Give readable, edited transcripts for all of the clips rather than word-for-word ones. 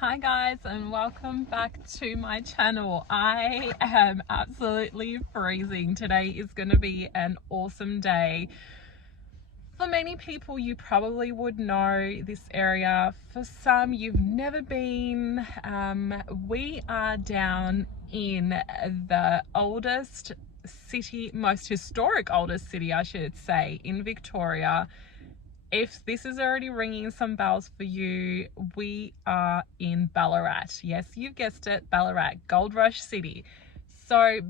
Hi guys, and welcome back to my channel. I am absolutely freezing. Today is going to be an awesome day. For many people, you probably would know this area. For some, you've never been. We are down in the oldest city, most historic oldest city, I should say, in Victoria. If this is already ringing some bells for you, we are in Ballarat. Yes, you've guessed it, Ballarat, Gold Rush City. So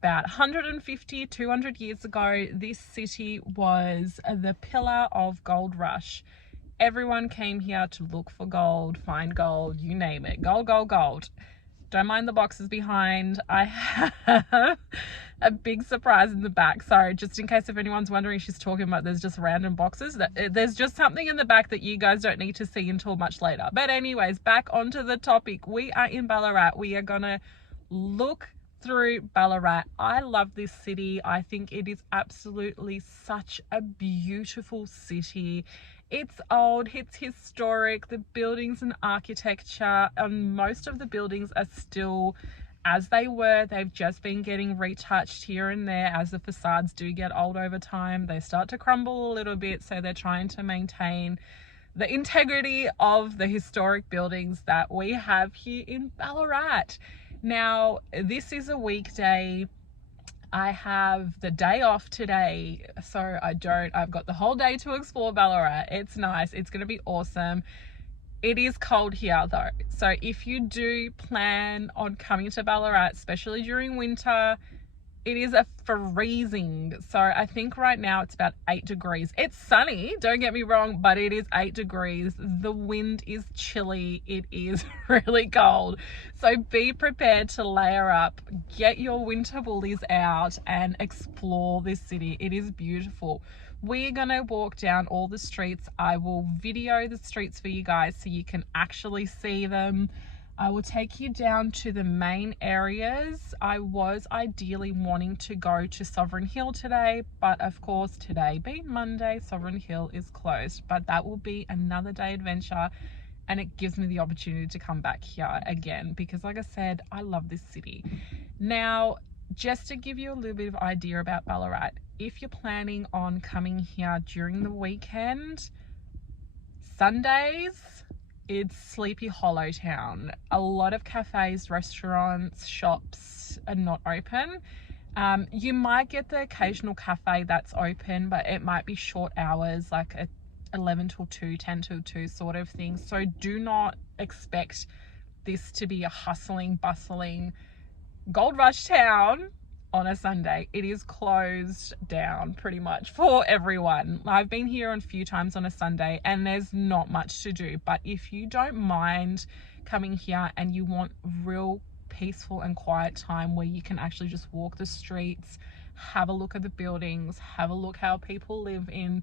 about 150, 200 years ago, this city was the pillar of gold rush. Everyone came here to look for gold, find gold, you name it. Gold, gold, gold. Don't mind the boxes behind. I have a big surprise in the back. Sorry, just in case if anyone's wondering, she's talking about there's just random boxes. There's just something in the back that you guys don't need to see until much later. But anyways, back onto the topic. We are in Ballarat. We are gonna look through Ballarat. I love this city. I think it is absolutely such a beautiful city. It's old, it's historic, the buildings and architecture, and most of the buildings are still as they were. They've just been getting retouched here and there. As the facades do get old over time, they start to crumble a little bit, so they're trying to maintain the integrity of the historic buildings that we have here in Ballarat. Now, this is a weekday. I have the day off today, so I've got the whole day to explore Ballarat. It's nice. It's going to be awesome. It is cold here though. So if you do plan on coming to Ballarat, especially during winter, it is a freezing. So I think right now it's about 8 degrees. It's sunny, don't get me wrong, but it is 8 degrees. The wind is chilly. It is really cold. So be prepared to layer up, get your winter woolies out and explore this city. It is beautiful. We're gonna walk down all the streets. I will video the streets for you guys so you can actually see them. I will take you down to the main areas. I was ideally wanting to go to Sovereign Hill today, but of course today being Monday, Sovereign Hill is closed, but that will be another day adventure, and it gives me the opportunity to come back here again because, like I said, I love this city. Now, just to give you a little bit of idea about Ballarat, if you're planning on coming here during the weekend, Sundays, it's Sleepy Hollow Town. A lot of cafes, restaurants, shops are not open. You might get the occasional cafe that's open, but it might be short hours, like a 11 till 2, 10 till 2 sort of thing. So do not expect this to be a hustling, bustling gold rush town on a Sunday. It is closed down pretty much for everyone. I've been here a few times on a Sunday and there's not much to do, but if you don't mind coming here and you want real peaceful and quiet time where you can actually just walk the streets, have a look at the buildings, have a look how people live in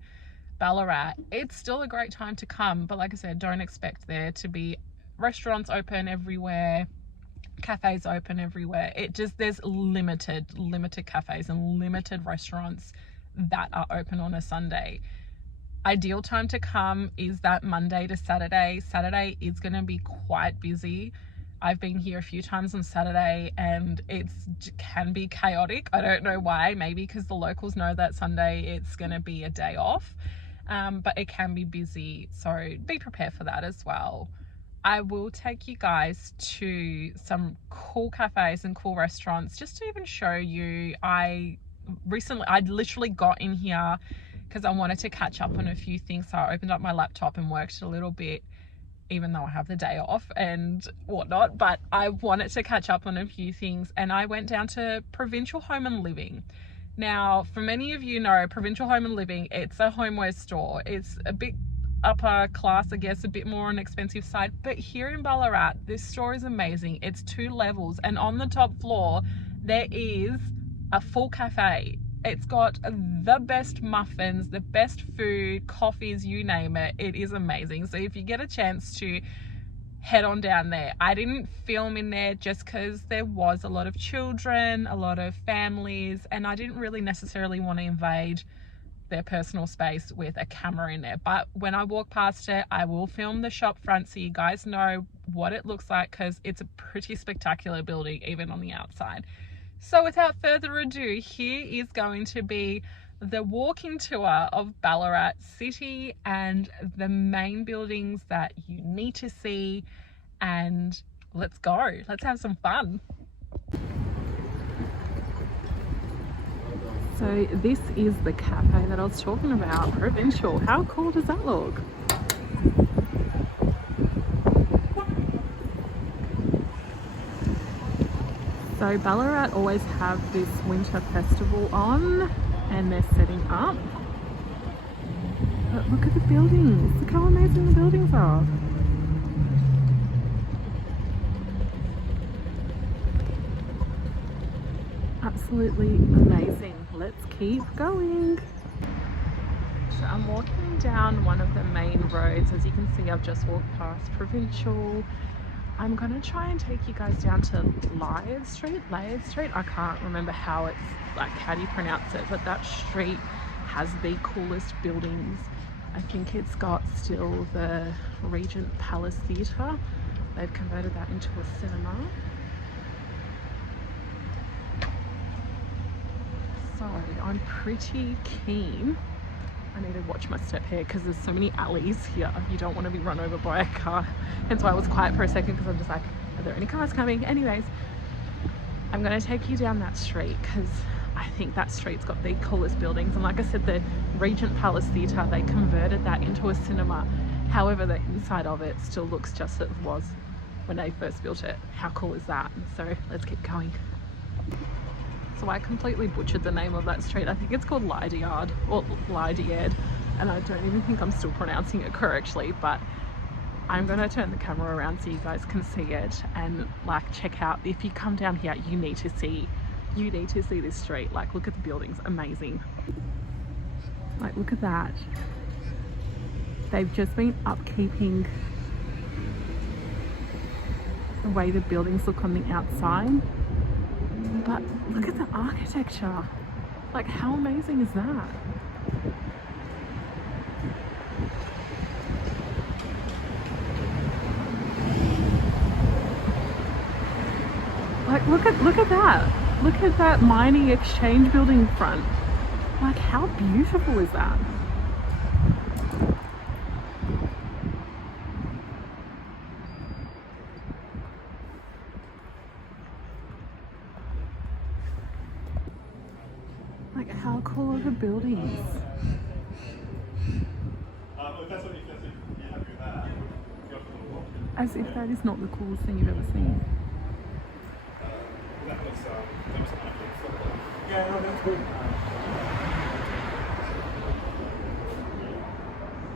Ballarat, it's still a great time to come. But like I said, don't expect there to be restaurants open everywhere, cafes open everywhere. There's limited cafes and limited restaurants that are open on a Sunday. Ideal time to come is that Monday to Saturday. Saturday is going to be quite busy. I've been here a few times on Saturday and it can be chaotic. I don't know why, maybe because the locals know that Sunday it's going to be a day off, but it can be busy, so be prepared for that as well. I will take you guys to some cool cafes and cool restaurants just to even show you. I literally got in here because I wanted to catch up on a few things. So I opened up my laptop and worked a little bit, even though I have the day off and whatnot, but I wanted to catch up on a few things. And I went down to Provincial Home and Living. Now, for many of you know, Provincial Home and Living, it's a homeware store. It's a bit upper class, I guess, a bit more on the expensive side, but here in Ballarat this store is amazing. It's 2 levels and on the top floor there is a full cafe. It's got the best muffins, the best food, coffees, you name it. It is amazing. So if you get a chance to head on down there. I didn't film in there just because there was a lot of children, a lot of families, and I didn't really necessarily want to invade their personal space with a camera in there. But when I walk past it, I will film the shop front so you guys know what it looks like, because it's a pretty spectacular building even on the outside. So without further ado, here is going to be the walking tour of Ballarat City and the main buildings that you need to see, and let's go. Let's have some fun. So this is the cafe that I was talking about, Provincial. How cool does that look? So Ballarat always have this winter festival on, and they're setting up. But look at the buildings. Look how amazing the buildings are. Absolutely amazing. Let's keep going. So I'm walking down one of the main roads. As you can see, I've just walked past Provincial. I'm gonna try and take you guys down to Laird Street. I can't remember how it's like, how do you pronounce it? But that street has the coolest buildings. I think it's got still the Regent Palace Theatre. They've converted that into a cinema. So I'm pretty keen. I need to watch my step here because there's so many alleys here. You don't want to be run over by a car. Hence why I was quiet for a second, because I'm just like, are there any cars coming? Anyways, I'm going to take you down that street because I think that street's got the coolest buildings. And like I said, the Regent Palace Theatre, they converted that into a cinema. However, the inside of it still looks just as it was when they first built it. How cool is that? So let's keep going. So I completely butchered the name of that street. I think it's called Lydiard or Lydiard, and I don't even think I'm still pronouncing it correctly, but I'm gonna turn the camera around so you guys can see it and like check out. If you come down here, you need to see this street. Like, look at the buildings, amazing. Like, look at that. They've just been upkeeping the way the buildings look on the outside. But look at the architecture. Like, how amazing is that? Like, look at that. Look at that mining exchange building front. Like, how beautiful is that? Like, how cool are the buildings? As if that is not the coolest thing you've ever seen.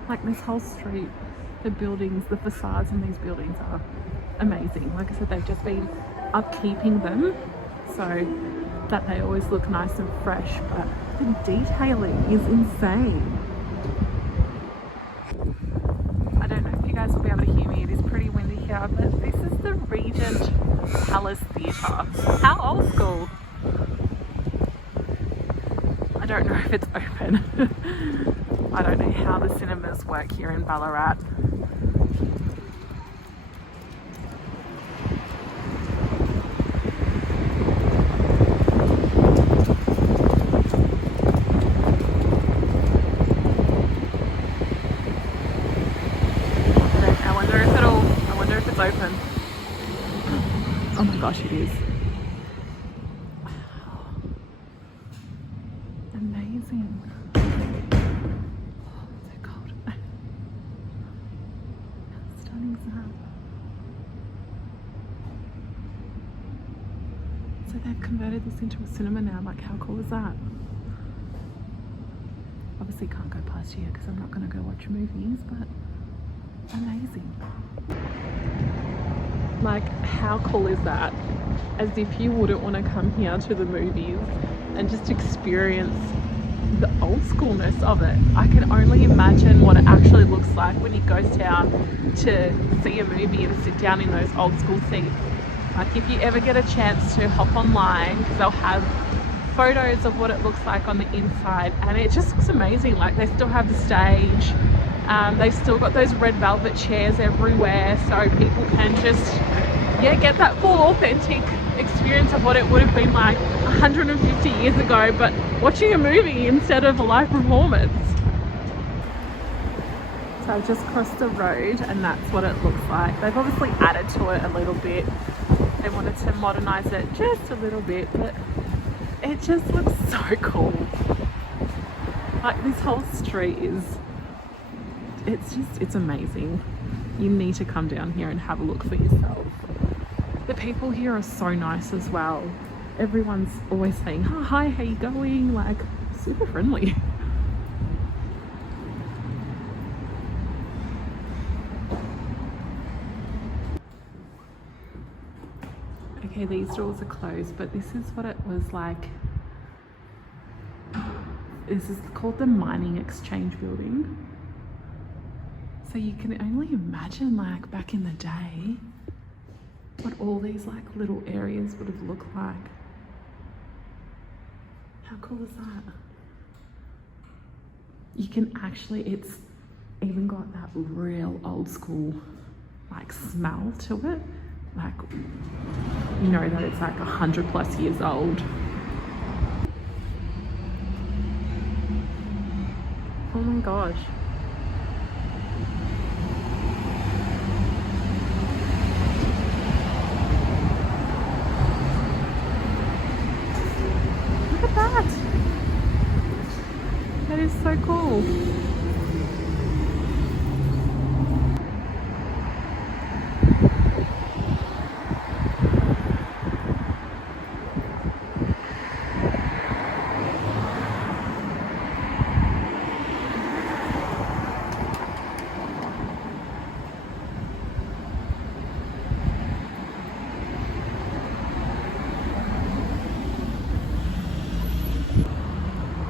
Like, this whole street, the buildings, the facades in these buildings are amazing. Like I said, they've just been upkeeping them so that they always look nice and fresh, but the detailing is insane. I don't know if you guys will be able to hear me, it is pretty windy here, but this is the Regent Palace Theatre. How old school? I don't know if it's open. I don't know how the cinemas work here in Ballarat. Open. Oh my gosh, it is. Wow. Amazing. Oh, it's so cold. How stunning is that? So they've converted this into a cinema now. Like, how cool is that? Obviously can't go past here because I'm not going to go watch movies, but amazing. Like, how cool is that? As if you wouldn't want to come here to the movies and just experience the old schoolness of it. I can only imagine what it actually looks like when you go down to see a movie and sit down in those old school seats. Like, if you ever get a chance to hop online, because they'll have photos of what it looks like on the inside, and it just looks amazing. Like, they still have the stage, they've still got those red velvet chairs everywhere, so people can just, yeah, get that full authentic experience of what it would have been like 150 years ago, but watching a movie instead of a live performance. So I've just crossed the road and that's what it looks like. They've obviously added to it a little bit. They wanted to modernize it just a little bit, but it just looks so cool. Like, this whole street is, it's amazing. You need to come down here and have a look for yourself. The people here are so nice as well. Everyone's always saying, oh, hi, how you going? Like, super friendly. Okay, these doors are closed, but this is what it was like. This is called the Mining Exchange Building. So you can only imagine, like, back in the day, what all these like little areas would have looked like. How cool is that? You can actually, it's even got that real old school like smell to it. Like, you know that it's like 100+ years old. Oh my gosh. Look at that. That is so cool.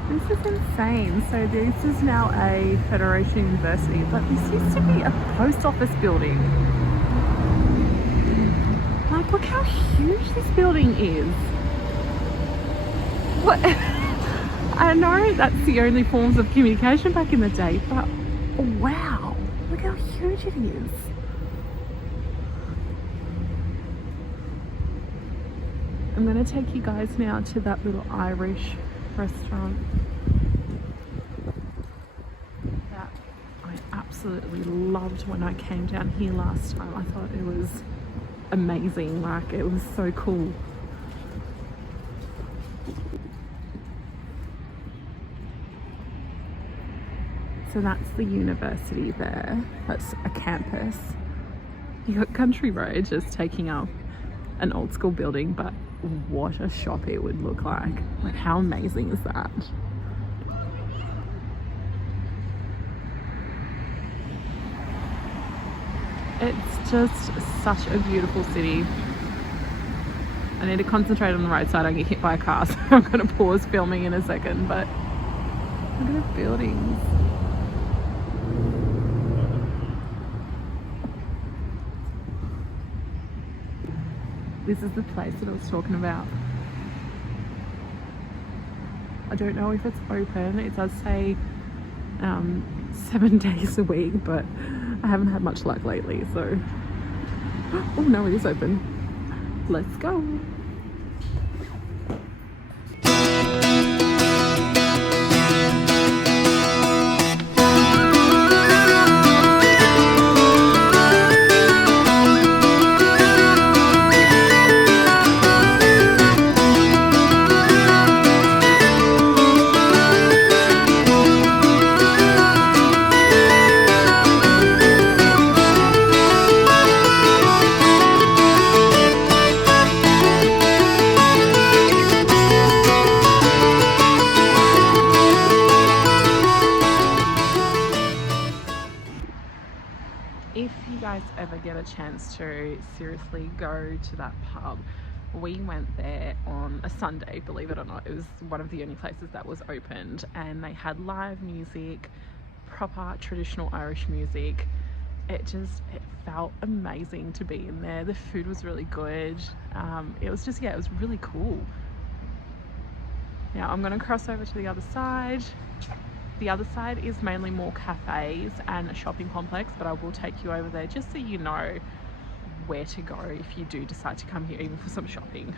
This is insane. So this is now a Federation University, but this used to be a post office building. Like, look how huge this building is. What? I know that's the only forms of communication back in the day, but wow, look how huge it is. I'm going to take you guys now to that little Irish restaurant that I absolutely loved when I came down here last time. I thought it was amazing, like it was so cool. So that's the university there, that's a campus. You got Country Road just taking up an old school building, but what a shop it would look like. Like, how amazing is that? It's just such a beautiful city. I need to concentrate on the road so I don't get hit by a car, so I'm going to pause filming in a second, but look at the buildings. This is the place that I was talking about. I don't know if it's open. It does say 7 days a week, but I haven't had much luck lately, so... Oh no, it is open. Let's go. If you guys ever get a chance to seriously go to that pub, we went there on a Sunday, believe it or not. It was one of the only places that was opened, and they had live music, proper traditional Irish music. It felt amazing to be in there. The food was really good. It was just, yeah, it was really cool. Now I'm going to cross over to the other side. The other side is mainly more cafes and a shopping complex, but I will take you over there just so you know where to go if you do decide to come here, even for some shopping.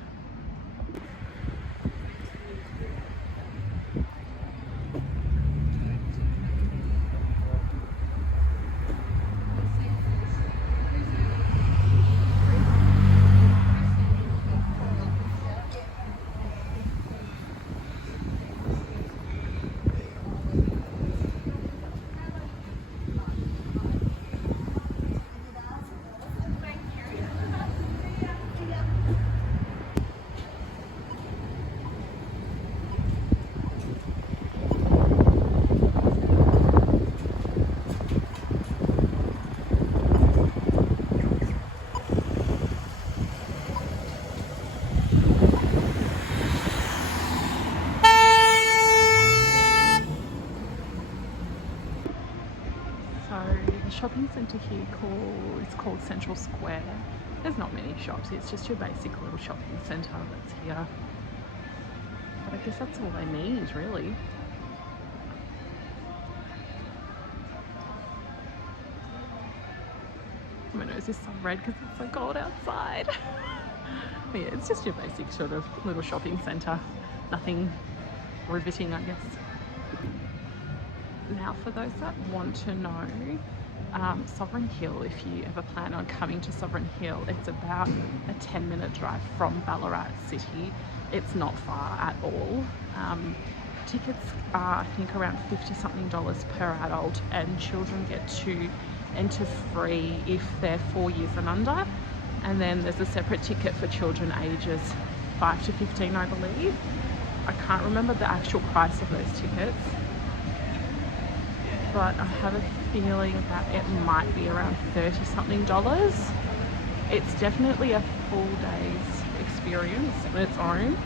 The shopping centre here is called Central Square. There's not many shops, it's just your basic little shopping centre that's here. But I guess that's all they need, really. My nose is so red because it's so cold outside. But yeah, it's just your basic sort of little shopping centre. Nothing riveting, I guess. Now, for those that want to know, Sovereign Hill, if you ever plan on coming to Sovereign Hill, it's about a 10-minute drive from Ballarat city. It's not far at all. Tickets are, I think, around $50-something per adult, and children get to enter free if they're 4 years and under. And then there's a separate ticket for children ages 5 to 15, I believe. I can't remember the actual price of those tickets, but I have a feeling that it might be around $30-something. It's definitely a full day's experience on its own.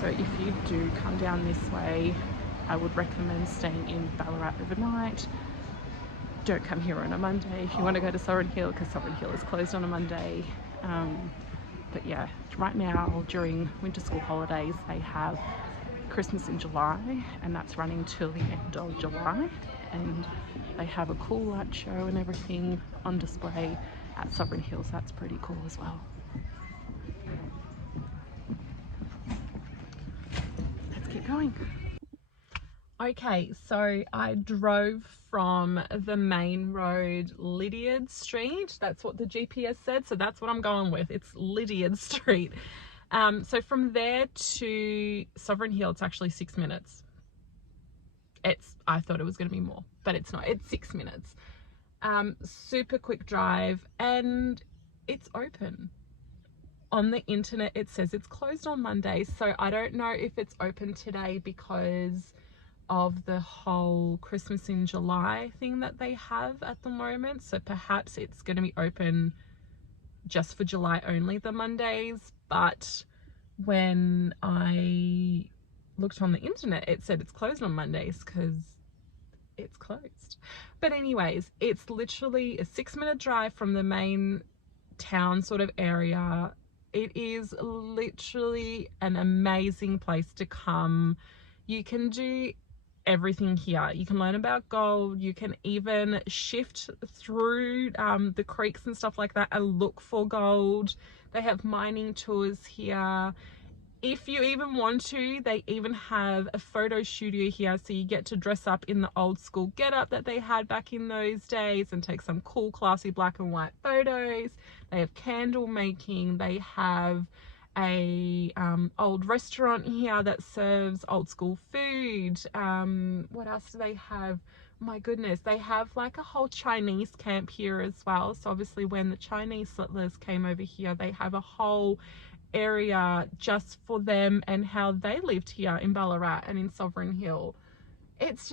So if you do come down this way, I would recommend staying in Ballarat overnight. Don't come here on a Monday if you want to go to Sovereign Hill, because Sovereign Hill is closed on a Monday. But yeah, right now during winter school holidays they have Christmas in July, and that's running till the end of July, and they have a cool light show and everything on display at Sovereign Hills. That's pretty cool as well. Let's keep going. Okay, so I drove from the main road, Lydiard Street. That's what the GPS said, so that's what I'm going with. It's Lydiard Street. So from there to Sovereign Hill, it's actually 6 minutes. I thought it was going to be more, but it's not. It's 6 minutes. Super quick drive, and it's open. On the internet, it says it's closed on Mondays, so I don't know if it's open today because of the whole Christmas in July thing that they have at the moment. So perhaps it's going to be open just for July only, the Mondays. But when I looked on the internet, it said it's closed on Mondays because it's closed. But anyways, it's literally a 6-minute drive from the main town sort of area. It is literally an amazing place to come. You can do everything here. You can learn about gold. You can even shift through the creeks and stuff like that and look for gold. They have mining tours here. If you even want to, they even have a photo studio here, so you get to dress up in the old school getup that they had back in those days and take some cool classy black and white photos. They have candle making. They have a old restaurant here that serves old school food. What else do they have? My goodness, they have like a whole Chinese camp here as well. So obviously when the Chinese settlers came over here, they have a whole area just for them and how they lived here in Ballarat and in Sovereign Hill. It's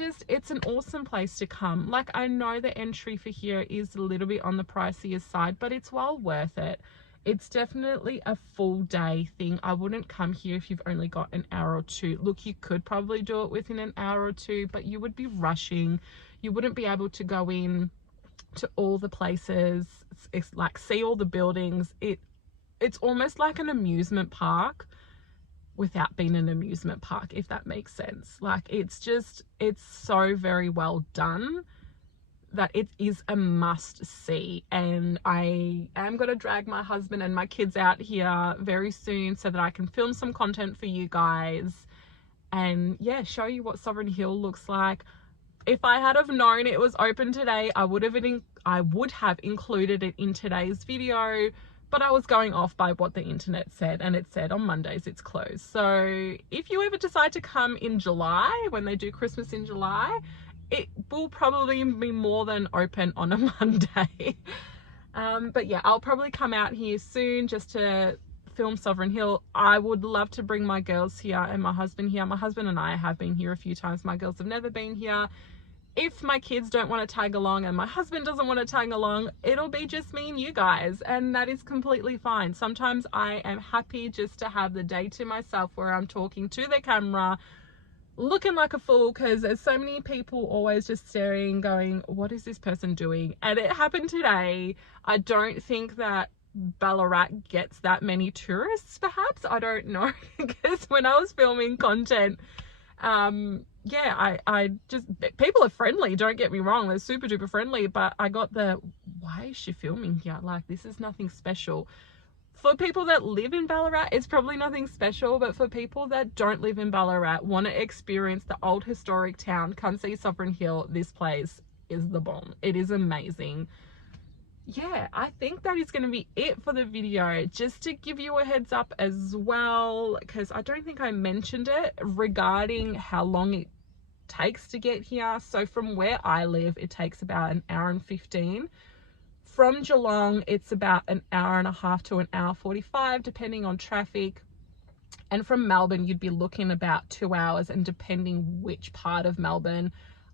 an awesome place to come. Like, I know the entry for here is a little bit on the pricier side, but it's well worth it. It's definitely a full day thing. I wouldn't come here if you've only got an hour or two. Look, you could probably do it within an hour or two, but you would be rushing. You wouldn't be able to go in to all the places, it's like see all the buildings. It's almost like an amusement park. without being an amusement park, if that makes sense. Like, it's so very well done that it is a must see. And I am going to drag my husband and my kids out here very soon so that I can film some content for you guys and yeah, show you what Sovereign Hill looks like. If I had have known it was open today, I would have included it in today's video, but I was going off by what the internet said, and it said on Mondays it's closed. So if you ever decide to come in July, when they do Christmas in July, it will probably be more than open on a Monday. But yeah, I'll probably come out here soon just to film Sovereign Hill. I would love to bring my girls here and my husband here. My husband and I have been here a few times. My girls have never been here. If my kids don't want to tag along and my husband doesn't want to tag along, it'll be just me and you guys, and that is completely fine. Sometimes I am happy just to have the day to myself where I'm talking to the camera, looking like a fool, because there's so many people always just staring, going, what is this person doing? And it happened today. I don't think that Ballarat gets that many tourists, perhaps. I don't know, because when I was filming content, yeah, I just, people are friendly, don't get me wrong, they're super duper friendly, but I got the, why is she filming here? Like, this is nothing special. For people that live in Ballarat, it's probably nothing special, but for people that don't live in Ballarat, want to experience the old historic town, come see Sovereign Hill, this place is the bomb. It is amazing. Yeah, I think that is going to be it for the video. Just to give you a heads up as well, because I don't think I mentioned it, regarding how long it takes to get here. So from where I live, it takes about an hour and 15. From Geelong, it's about an hour and a half to an hour 45, depending on traffic. And from Melbourne, you'd be looking about 2 hours, and depending which part of Melbourne,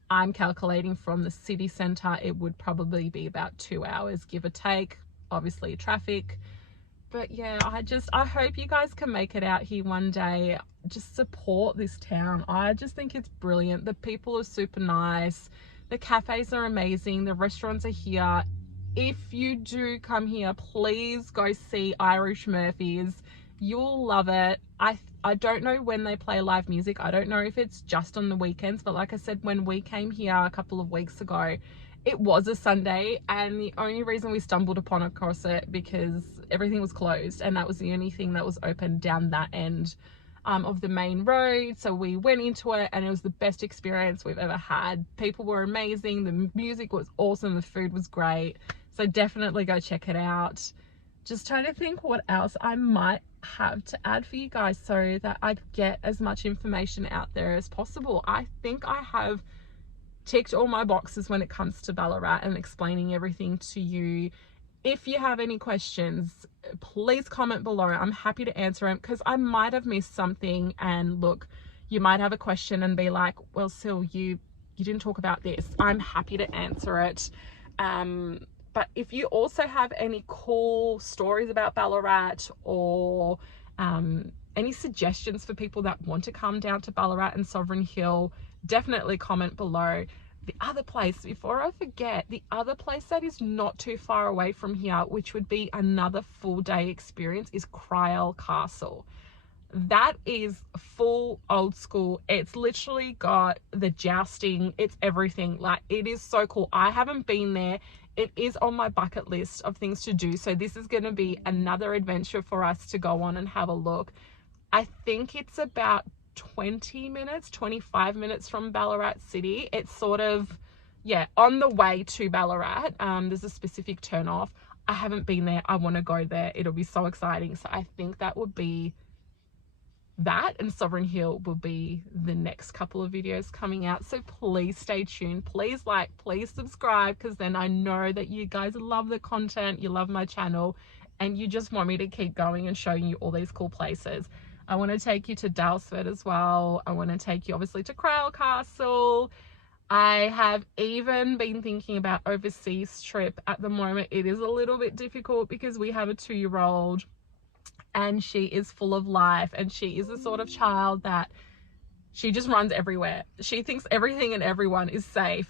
I'm calculating from the city centre, it would probably be about 2 hours, give or take, obviously traffic. But yeah, I hope you guys can make it out here one day. Just support this town. I just think it's brilliant. The people are super nice. The cafes are amazing. The restaurants are here. If you do come here, please go see Irish Murphy's. You'll love it. I don't know when they play live music. I don't know if it's just on the weekends, but like I said, when we came here a couple of weeks ago, it was a Sunday, and the only reason we stumbled across it because everything was closed, and that was the only thing that was open down that end of the main road. So we went into it, and it was the best experience we've ever had. People were amazing. The music was awesome. The food was great. So definitely go check it out. Just trying to think what else I might have to add for you guys so that I get as much information out there as possible. I think I have ticked all my boxes when it comes to Ballarat and explaining everything to you. If you have any questions, please comment below. I'm happy to answer them, because I might have missed something. And look, you might have a question and be like, well, Sil, you didn't talk about this. I'm happy to answer it. But if you also have any cool stories about Ballarat, or any suggestions for people that want to come down to Ballarat and Sovereign Hill, definitely comment below. The other place, before I forget, the other place that is not too far away from here, which would be another full day experience, is Cryal Castle. That is full old school. It's literally got the jousting, it's everything. Like, it is so cool. I haven't been there. It is on my bucket list of things to do, so this is going to be another adventure for us to go on and have a look. I think it's about 25 minutes from Ballarat City. It's sort of, yeah, on the way to Ballarat. There's a specific turn off. I haven't been there. I want to go there. It'll be so exciting. So I think that would be that, and Sovereign Hill will be the next couple of videos coming out. So please stay tuned. Please like, please subscribe, because then I know that you guys love the content, you love my channel, and you just want me to keep going and showing you all these cool places. I want to take you to Dalesford as well. I want to take you obviously to Cryal Castle. I have even been thinking about overseas trip. At the moment it is a little bit difficult because we have a 2-year-old and she is full of life, and she is the sort of child that She just runs everywhere. She thinks everything and everyone is safe.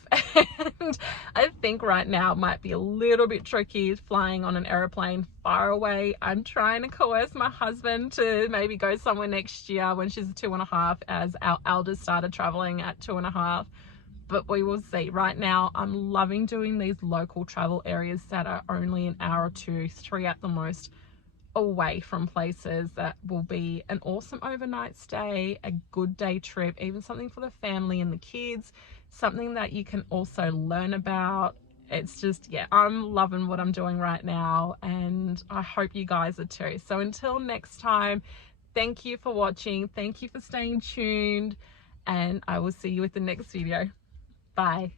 And I think right now might be a little bit tricky flying on an airplane far away. I'm trying to coerce my husband to maybe go somewhere next year when she's 2.5, as our eldest started traveling at 2.5. But we will see. Right now, I'm loving doing these local travel areas that are only an hour or 2, 3 at the most, away from places that will be an awesome overnight stay, a good day trip, even something for the family and the kids, something that you can also learn about. It's just, yeah, I'm loving what I'm doing right now, and I hope you guys are too. So until next time, thank you for watching, thank you for staying tuned, and I will see you with the next video. Bye.